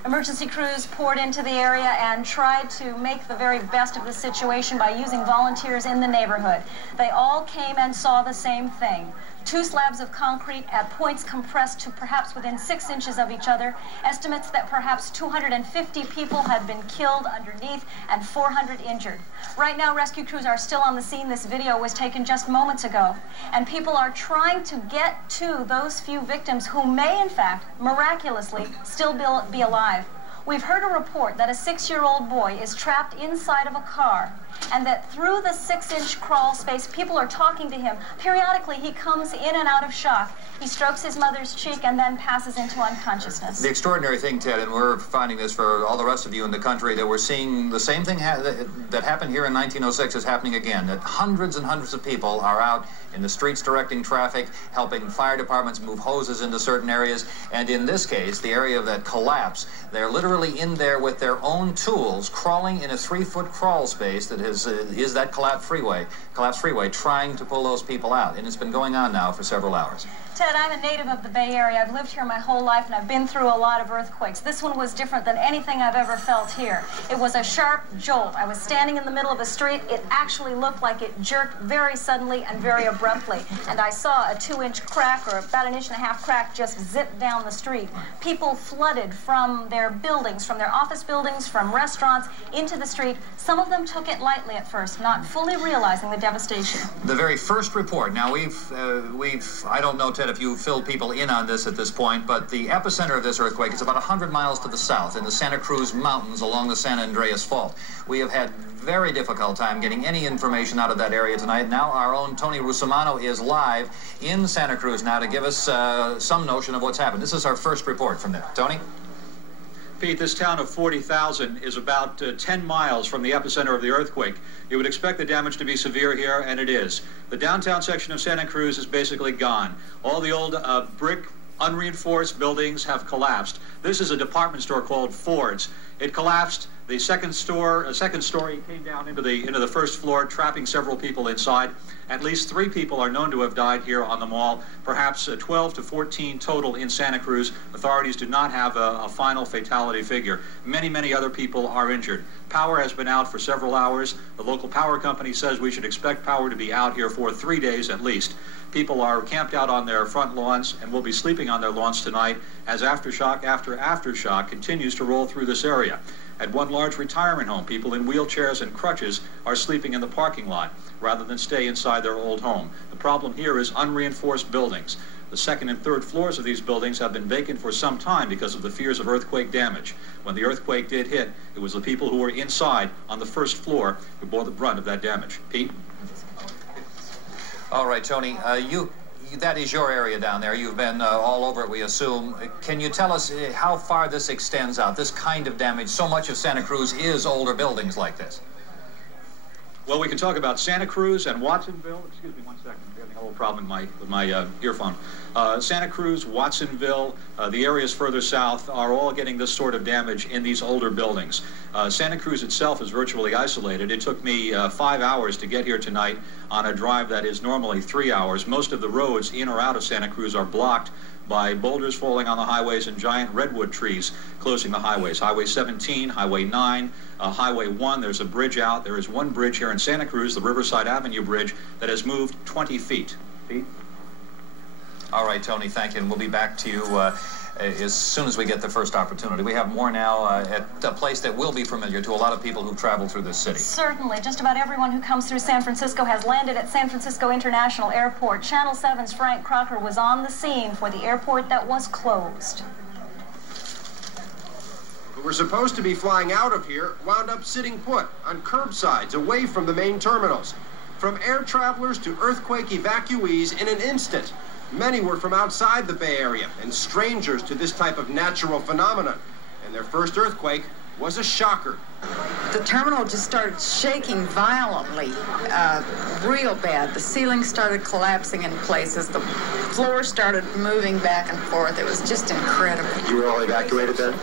Emergency crews poured into the area and tried to make the very best of the situation by using volunteers in the neighborhood. They all came and saw the same thing. Two slabs of concrete at points compressed to perhaps within 6 inches of each other. Estimates that perhaps 250 people had been killed underneath and 400 injured. Right now, rescue crews are still on the scene. This video was taken just moments ago. And people are trying to get to those few victims who may, in fact, miraculously, still be alive. We've heard a report that a 6-year-old boy is trapped inside of a car, and that through the 6-inch crawl space, people are talking to him. Periodically, he comes in and out of shock. He strokes his mother's cheek and then passes into unconsciousness. The extraordinary thing, Ted, and we're finding this for all the rest of you in the country, that we're seeing the same thing that happened here in 1906 is happening again, that hundreds and hundreds of people are out in the streets directing traffic, helping fire departments move hoses into certain areas, and in this case, the area of that collapse, they're literally in there with their own tools, crawling in a 3-foot crawl space that is that collapsed freeway, trying to pull those people out, and it's been going on now for several hours. Ted, I'm a native of the Bay Area. I've lived here my whole life, and I've been through a lot of earthquakes. This one was different than anything I've ever felt here. It was a sharp jolt. I was standing in the middle of a street. It actually looked like it jerked very suddenly and very abruptly. And I saw a 2-inch crack, or about an 1.5 inch crack, just zip down the street. People flooded from their buildings, from their office buildings, from restaurants, into the street. Some of them took it lightly at first, not fully realizing the devastation. The very first report, now I don't know, Ted, if you filled people in on this at this point, but the epicenter of this earthquake is about 100 miles to the south in the Santa Cruz Mountains along the San Andreas Fault. We have had very difficult time getting any information out of that area tonight. Now our own Tony Rusomano is live in Santa Cruz now to give us some notion of what's happened. This is our first report from there. Tony? Pete, this town of 40,000 is about 10 miles from the epicenter of the earthquake. You would expect the damage to be severe here, and it is. The downtown section of Santa Cruz is basically gone. All the old brick, unreinforced buildings have collapsed. This is a department store called Ford's. It collapsed. The second story came down into the first floor, trapping several people inside. At least 3 people are known to have died here on the mall, perhaps 12 to 14 total in Santa Cruz. Authorities do not have a final fatality figure. Many, many other people are injured. Power has been out for several hours. The local power company says we should expect power to be out here for 3 days at least. People are camped out on their front lawns and will be sleeping on their lawns tonight as aftershock after aftershock continues to roll through this area. At one large retirement home, people in wheelchairs and crutches are sleeping in the parking lot rather than stay inside their old home. The problem here is unreinforced buildings. The second and third floors of these buildings have been vacant for some time because of the fears of earthquake damage. When the earthquake did hit, it was the people who were inside on the first floor who bore the brunt of that damage. Pete? All right, Tony, that is your area down there. You've been all over it, we assume. Can you tell us how far this extends out, this kind of damage? So much of Santa Cruz is older buildings like this. Well, we can talk about Santa Cruz and Watsonville. Excuse me one second. I'm having a little problem with my earphone. Santa Cruz, Watsonville, the areas further south are all getting this sort of damage in these older buildings. Santa Cruz itself is virtually isolated. It took me 5 hours to get here tonight on a drive that is normally 3 hours. Most of the roads in or out of Santa Cruz are blocked by boulders falling on the highways and giant redwood trees closing the highways. Highway 17, Highway 9, Highway 1, there's a bridge out. There is one bridge here in Santa Cruz, the Riverside Avenue Bridge, that has moved 20 feet. Pete? All right, Tony, thank you, and we'll be back to you as soon as we get the first opportunity. We have more now at a place that will be familiar to a lot of people who travel through this city. Certainly. Just about everyone who comes through San Francisco has landed at San Francisco International Airport. Channel 7's Frank Crocker was on the scene for the airport that was closed. who were supposed to be flying out of here wound up sitting put on curbsides away from the main terminals. From air travelers to earthquake evacuees in an instant. Many were from outside the Bay Area and strangers to this type of natural phenomenon. And their first earthquake was a shocker. The terminal just started shaking violently, real bad. The ceiling started collapsing in places. The floor started moving back and forth. It was just incredible. You were all evacuated then?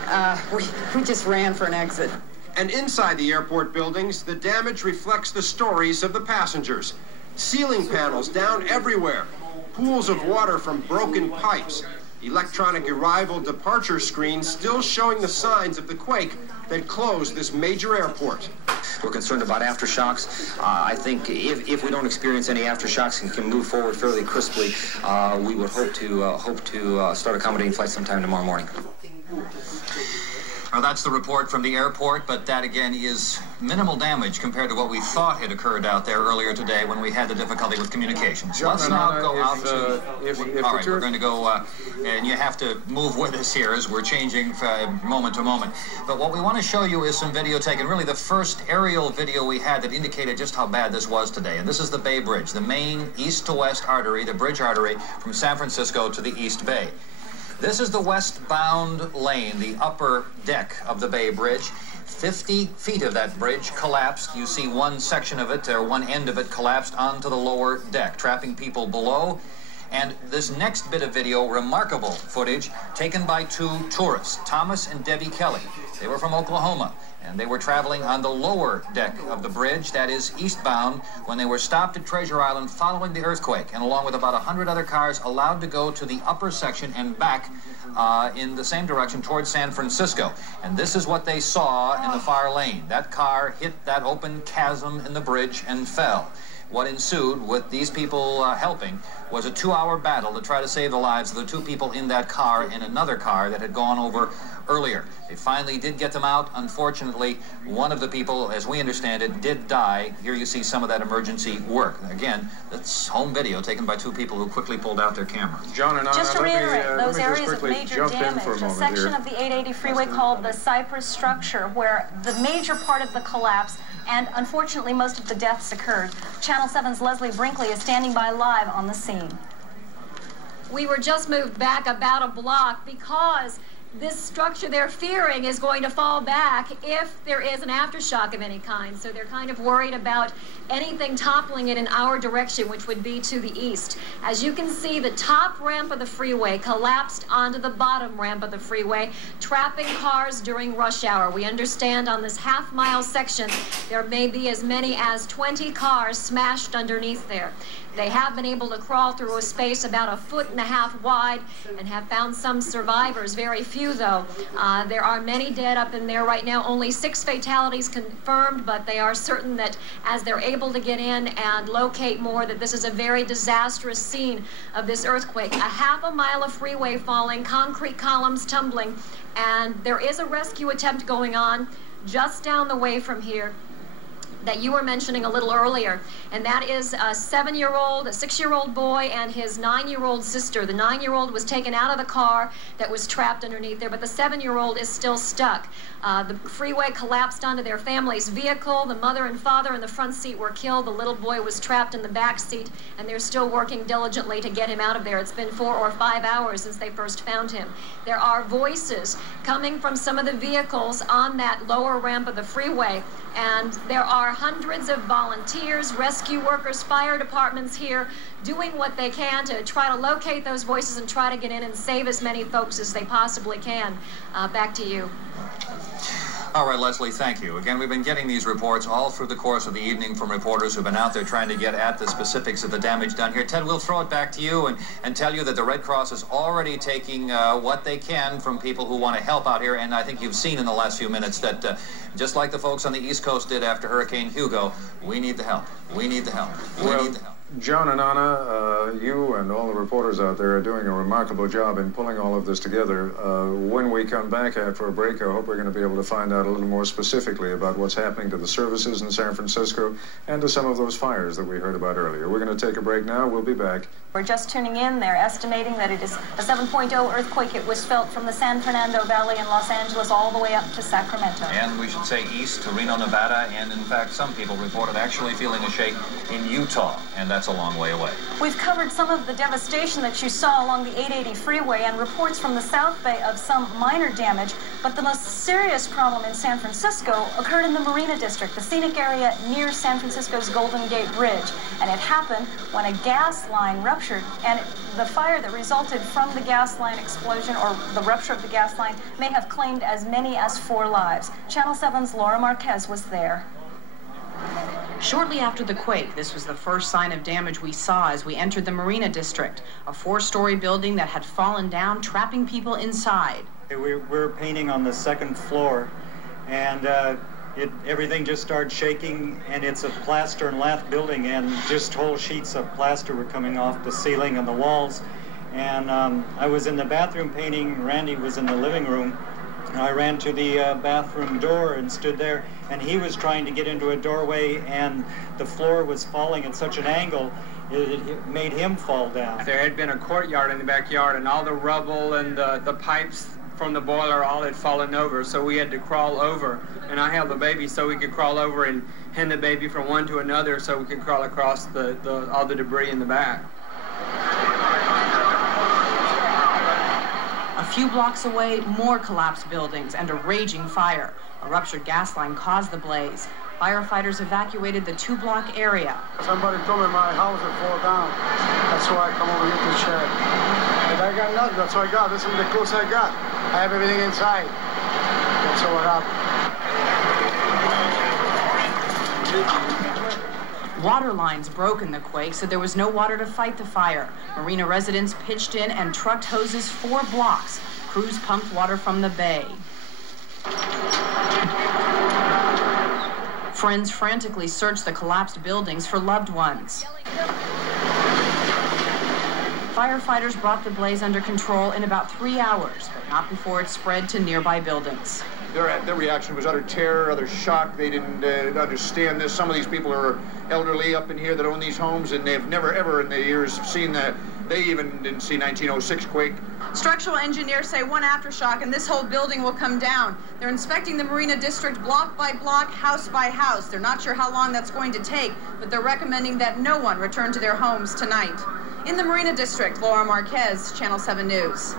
We just ran for an exit. And inside the airport buildings, the damage reflects the stories of the passengers. Ceiling panels down everywhere. Pools of water from broken pipes. Electronic arrival departure screens still showing the signs of the quake that closed this major airport. We're concerned about aftershocks. I think if we don't experience any aftershocks and can move forward fairly crisply, we would hope to start accommodating flights sometime tomorrow morning. Well, that's the report from the airport, but that again is minimal damage compared to what we thought had occurred out there earlier today when we had the difficulty with communications. Let's now go out to... All right, we're going to go, and you have to move with us here as we're changing moment to moment. But what we want to show you is some video taken, really the first aerial video we had that indicated just how bad this was today. And this is the Bay Bridge, the main east-to-west artery, the bridge artery from San Francisco to the East Bay. This is the westbound lane, the upper deck of the Bay Bridge. 50 feet of that bridge collapsed. You see one section of it, or one end of it, collapsed onto the lower deck, trapping people below. And this next bit of video, remarkable footage, taken by two tourists, Thomas and Debbie Kelly. They were from Oklahoma, and they were traveling on the lower deck of the bridge, that is eastbound, when they were stopped at Treasure Island following the earthquake, and along with about 100 other cars allowed to go to the upper section and back in the same direction towards San Francisco. And this is what they saw in the far lane. That car hit that open chasm in the bridge and fell. What ensued, with these people helping, was a 2-hour battle to try to save the lives of the two people in that car and another car that had gone over earlier. They finally did get them out. Unfortunately, one of the people, as we understand it, did die. Here you see some of that emergency work. Again, that's home video taken by two people who quickly pulled out their cameras. John and I, just to reiterate, those areas of major damage, a section of the 880 freeway called the Cypress Structure, where the major part of the collapse and unfortunately most of the deaths occurred. Channel 7's Leslie Brinkley is standing by live on the scene. We were just moved back about a block because this structure they're fearing is going to fall back if there is an aftershock of any kind. So they're kind of worried about anything toppling it in our direction, which would be to the east. As you can see, the top ramp of the freeway collapsed onto the bottom ramp of the freeway, trapping cars during rush hour. We understand on this half-mile section, there may be as many as 20 cars smashed underneath there. They have been able to crawl through a space about 1.5 feet wide and have found some survivors, very few though. There are many dead up in there right now, only 6 fatalities confirmed, but they are certain that as they're able to get in and locate more, that this is a very disastrous scene of this earthquake. 1/2 mile of freeway falling, concrete columns tumbling, and there is a rescue attempt going on just down the way from here that you were mentioning a little earlier, and that is a 7-year-old, a 6-year-old boy, and his 9-year-old sister. The 9-year-old was taken out of the car that was trapped underneath there, but the 7-year-old is still stuck. The freeway collapsed onto their family's vehicle. The mother and father in the front seat were killed. The little boy was trapped in the back seat, and they're still working diligently to get him out of there. It's been 4 or 5 hours since they first found him. There are voices coming from some of the vehicles on that lower ramp of the freeway, and there are hundreds of volunteers, rescue workers, fire departments here doing what they can to try to locate those voices and try to get in and save as many folks as they possibly can. Back to you. All right, Leslie, thank you. Again, we've been getting these reports all through the course of the evening from reporters who've been out there trying to get at the specifics of the damage done here. Ted, we'll throw it back to you and tell you that the Red Cross is already taking what they can from people who want to help out here. And I think you've seen in the last few minutes that just like the folks on the East Coast did after Hurricane Hugo, we need the help. We need the help. We need the help. John and Anna, you and all the reporters out there are doing a remarkable job in pulling all of this together. When we come back after a break, I hope we're going to be able to find out a little more specifically about what's happening to the services in San Francisco and to some of those fires that we heard about earlier. We're going to take a break now. We'll be back. We're just tuning in. They're estimating that it is a 7.0 earthquake. It was felt from the San Fernando Valley in Los Angeles all the way up to Sacramento. And we should say east to Reno, Nevada, and in fact some people reported actually feeling a shake in Utah, and that's a long way away. We've covered some of the devastation that you saw along the 880 freeway and reports from the South Bay of some minor damage, but the most serious problem in San Francisco occurred in the Marina District, the scenic area near San Francisco's Golden Gate Bridge, and it happened when a gas line ruptured, and the fire that resulted from the gas line explosion or the rupture of the gas line may have claimed as many as 4 lives. Channel 7's Laura Marquez was there. Shortly after the quake, this was the first sign of damage we saw as we entered the Marina District, a 4-story building that had fallen down, trapping people inside. We're painting on the 2nd floor, and everything just started shaking, and it's a plaster and lath building, and just whole sheets of plaster were coming off the ceiling and the walls. And I was in the bathroom painting, Randy was in the living room. I ran to the bathroom door and stood there, and he was trying to get into a doorway, and the floor was falling at such an angle, it made him fall down. There had been a courtyard in the backyard, and all the rubble and the pipes from the boiler all had fallen over, so we had to crawl over. And I held the baby so we could crawl over and hand the baby from one to another so we could crawl across all the debris in the back. A few blocks away, more collapsed buildings and a raging fire. A ruptured gas line caused the blaze. Firefighters evacuated the 2-block area. Somebody told me my house would fall down. That's why I come over here to check. And I got nothing. That's what I got. This is the clothes I got. I have everything inside. That's what happened. Water lines broke in the quake, so there was no water to fight the fire. Marina residents pitched in and trucked hoses 4 blocks. Crews pumped water from the bay. Friends frantically searched the collapsed buildings for loved ones. Firefighters brought the blaze under control in about 3 hours, but not before it spread to nearby buildings. Their reaction was utter terror, utter shock. They didn't understand this. Some of these people are elderly up in here that own these homes, and they've never, ever in their years seen that. They even didn't see 1906 quake. Structural engineers say one aftershock and this whole building will come down. They're inspecting the Marina District block by block, house by house. They're not sure how long that's going to take, but they're recommending that no one return to their homes tonight. In the Marina District, Laura Marquez, Channel 7 News.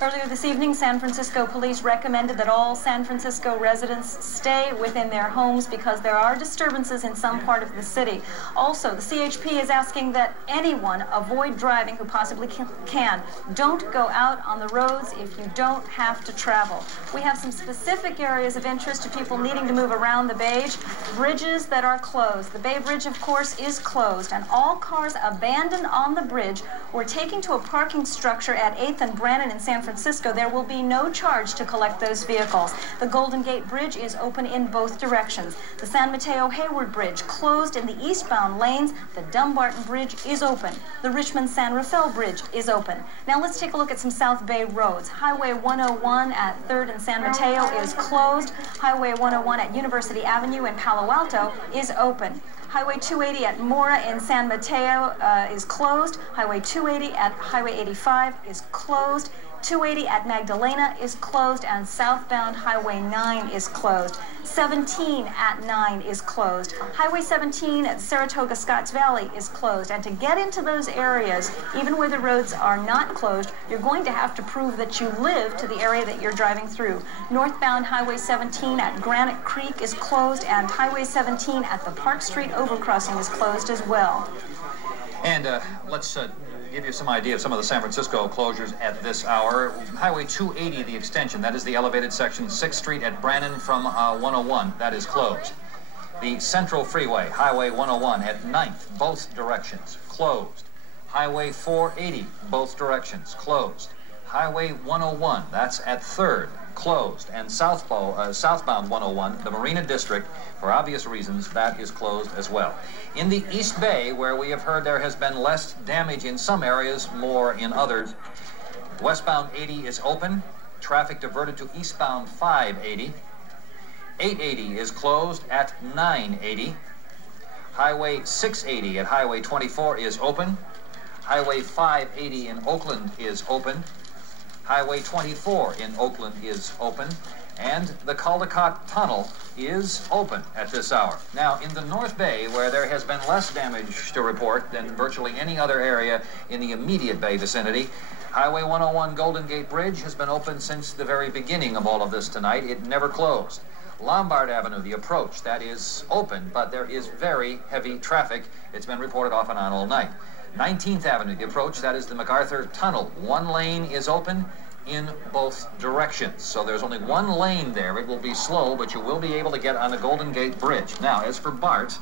Earlier this evening, San Francisco police recommended that all San Francisco residents stay within their homes because there are disturbances in some part of the city. Also, the CHP is asking that anyone avoid driving who possibly can. Don't go out on the roads if you don't have to travel. We have some specific areas of interest to people needing to move around the Bay. Bridges that are closed. The Bay Bridge, of course, is closed, and all cars abandoned on the bridge were taken to a parking structure at 8th and Brannan in San Francisco. There will be no charge to collect those vehicles. The Golden Gate Bridge is open in both directions. The San Mateo Hayward Bridge closed in the eastbound lanes. The Dumbarton Bridge is open. The Richmond San Rafael Bridge is open. Now let's take a look at some South Bay roads. Highway 101 at 3rd and San Mateo is closed. Highway 101 at University Avenue in Palo Alto is open. Highway 280 at Mora in San Mateo is closed. Highway 280 at Highway 85 is closed. 280 at Magdalena is closed, and southbound Highway 9 is closed. 17 at 9 is closed. Highway 17 at Saratoga Scotts Valley is closed. And to get into those areas, even where the roads are not closed, you're going to have to prove that you live to the area that you're driving through. Northbound Highway 17 at Granite Creek is closed, and Highway 17 at the Park Street overcrossing is closed as well. And let's give you some idea of some of the San Francisco closures at this hour. Highway 280, the extension, that is the elevated section, 6th Street at Brannan from 101, that is closed. The Central Freeway, Highway 101 at 9th, both directions, closed. Highway 480, both directions, closed. Highway 101, that's at 3rd, closed. And southbound 101, the Marina District, for obvious reasons, that is closed as well. In the East Bay, where we have heard there has been less damage in some areas, more in others, westbound 80 is open. Traffic diverted to eastbound 580. 880 is closed at 980. Highway 680 at Highway 24 is open. Highway 580 in Oakland is open. Highway 24 in Oakland is open. And the Caldecott Tunnel is open at this hour. Now, in the North Bay, where there has been less damage to report than virtually any other area in the immediate Bay vicinity, Highway 101 Golden Gate Bridge has been open since the very beginning of all of this tonight. It never closed. Lombard Avenue, the approach, that is open, but there is very heavy traffic. It's been reported off and on all night. 19th Avenue, the approach, that is the MacArthur Tunnel. One lane is open in both directions. So there's only one lane there. It will be slow, but you will be able to get on the Golden Gate Bridge. Now, as for BART,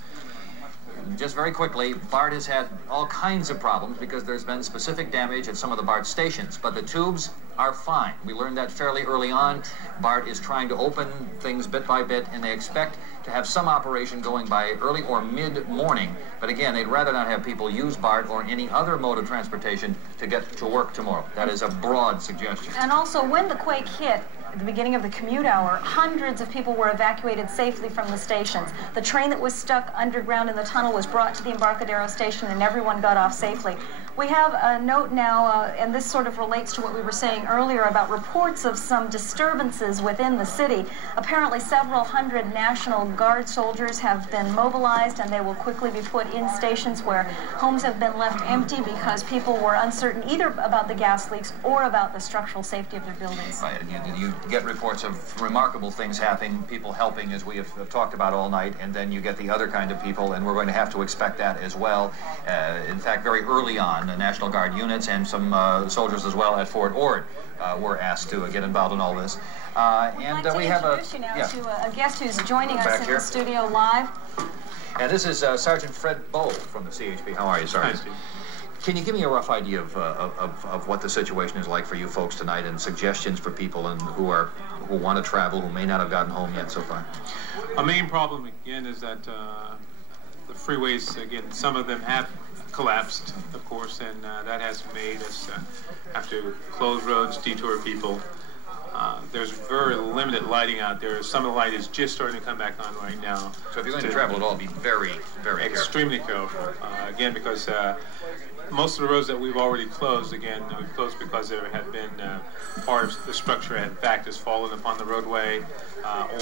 just very quickly, BART has had all kinds of problems because there's been specific damage at some of the BART stations, but the tubes are fine. We learned that fairly early on. BART is trying to open things bit by bit, and they expect to have some operation going by early or mid-morning. But again, they'd rather not have people use BART or any other mode of transportation to get to work tomorrow. That is a broad suggestion. And also, when the quake hit, at the beginning of the commute hour, hundreds of people were evacuated safely from the stations. The train that was stuck underground in the tunnel was brought to the Embarcadero station, and everyone got off safely. We have a note now, and this sort of relates to what we were saying earlier about reports of some disturbances within the city. Apparently, several hundred National Guard soldiers have been mobilized, and they will quickly be put in stations where homes have been left empty because people were uncertain either about the gas leaks or about the structural safety of their buildings. Right. You get reports of remarkable things happening, people helping, as we have talked about all night, and then you get the other kind of people, and we're going to have to expect that as well. In fact, very early on, the National Guard units and some soldiers as well at Fort Ord were asked to get involved in all this. And we have introduce you now to a guest who's joining us in the studio live. And this is Sergeant Fred Bowe from the CHP. How are you, Sergeant? Can you give me a rough idea of what the situation is like for you folks tonight, and suggestions for people and who want to travel, who may not have gotten home yet so far? A main problem again is that the freeways, again, some of them have collapsed, of course, and that has made us have to close roads, detour people. There's very limited lighting out there. Some of the light is just starting to come back on right now. So if you're going to travel at all, be very, very extremely careful. Again, because most of the roads that we've already closed, again, we've closed because there have been part of the structure, in fact, has fallen upon the roadway,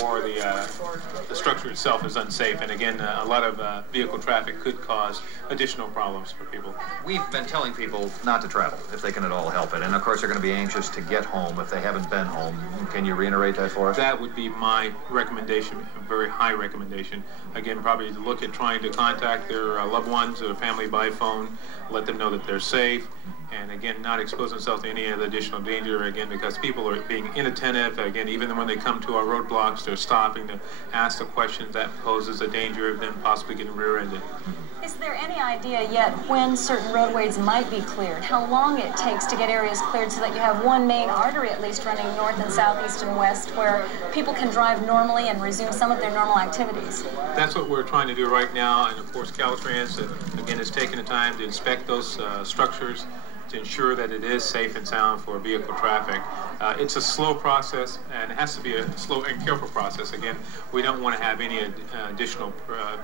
or the structure itself is unsafe. And again, a lot of vehicle traffic could cause additional problems for people. We've been telling people not to travel if they can at all help it. And of course, they're going to be anxious to get home if they haven't been home. Can you reiterate that for us? That would be my recommendation, a very high recommendation. Again, probably to look at trying to contact their loved ones or family by phone, let them know that they're safe, and again, not expose themselves to any other additional danger, again, because people are being inattentive. Again, even when they come to our roadblocks, they're stopping to ask the questions that poses a danger of them possibly getting rear-ended. Is there any idea yet when certain roadways might be cleared? How long it takes to get areas cleared so that you have one main artery at least running north and south, east and west, where people can drive normally and resume some of their normal activities? That's what we're trying to do right now, and of course Caltrans, again, is taking the time to inspect those structures to ensure that it is safe and sound for vehicle traffic. It's a slow process, and it has to be a slow and careful process. Again, we don't want to have any additional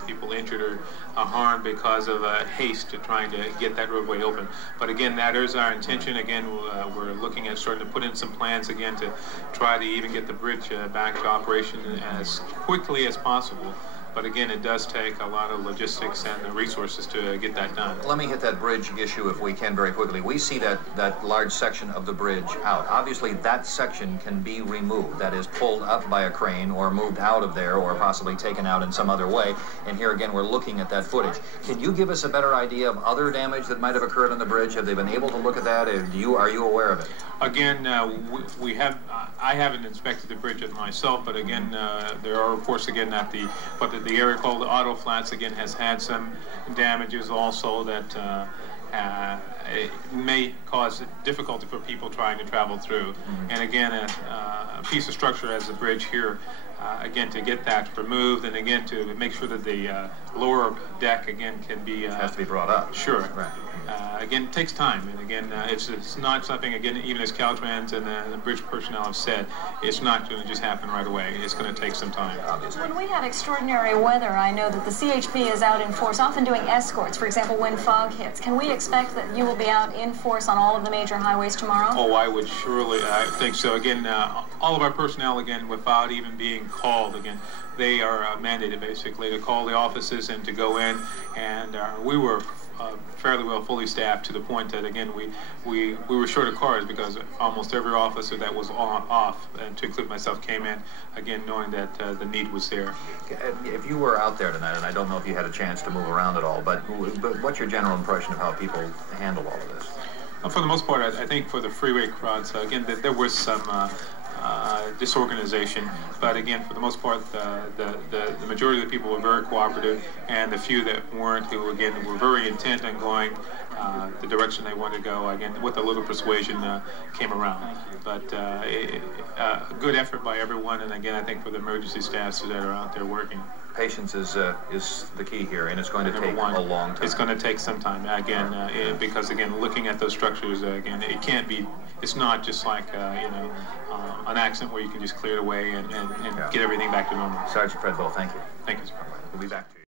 people injured or harmed because of haste to trying to get that roadway open. But again, that is our intention. Again, we're looking at starting to put in some plans again to try to even get the bridge back to operation as quickly as possible. But again, it does take a lot of logistics and resources to get that done. Let me hit that bridge issue if we can very quickly. We see that large section of the bridge out. Obviously, that section can be removed. That is pulled up by a crane or moved out of there or possibly taken out in some other way. And here again, we're looking at that footage. Can you give us a better idea of other damage that might have occurred on the bridge? Have they been able to look at that? Are you aware of it? Again, I haven't inspected the bridge myself, but again, there are reports again that the area called the Auto Flats again has had some damages also that it may cause cause difficulty for people trying to travel through. And again, a piece of structure as the bridge here, again, to get that removed, and again to make sure that the lower deck again can be has to be brought up. Sure. Right. Again, it takes time, and again, it's not something, again, even as Caltrans and the bridge personnel have said, it's not going to just happen right away. It's going to take some time, obviously. When we had extraordinary weather, I know that the CHP is out in force, often doing escorts, for example, when fog hits. Can we expect that you will be out in force on all of the major highways tomorrow? Oh, I would surely, I think so. Again, all of our personnel, again, without even being called, again, they are mandated basically to call the offices and to go in, and we were fairly well fully staffed to the point that, again, we were short of cars because almost every officer that was off, and to include myself, came in, again, knowing that the need was there. If you were out there tonight, and I don't know if you had a chance to move around at all, but what's your general impression of how people handle all of this? For the most part, I think for the freeway crowds, again, there was some disorganization, but again, for the most part, the majority of the people were very cooperative, and the few that weren't, who again were very intent on going the direction they wanted to go, again, with a little persuasion, came around. But a good effort by everyone, and again, I think for the emergency staffs that are out there working. Patience is the key here, and it's going to take a long time. It's going to take some time, again, because again, looking at those structures, again, it can't be. It's not just like an accident where you can just clear it away and get everything back to normal. Sergeant Fredwell, thank you. Thank you, sir. We'll be back to you.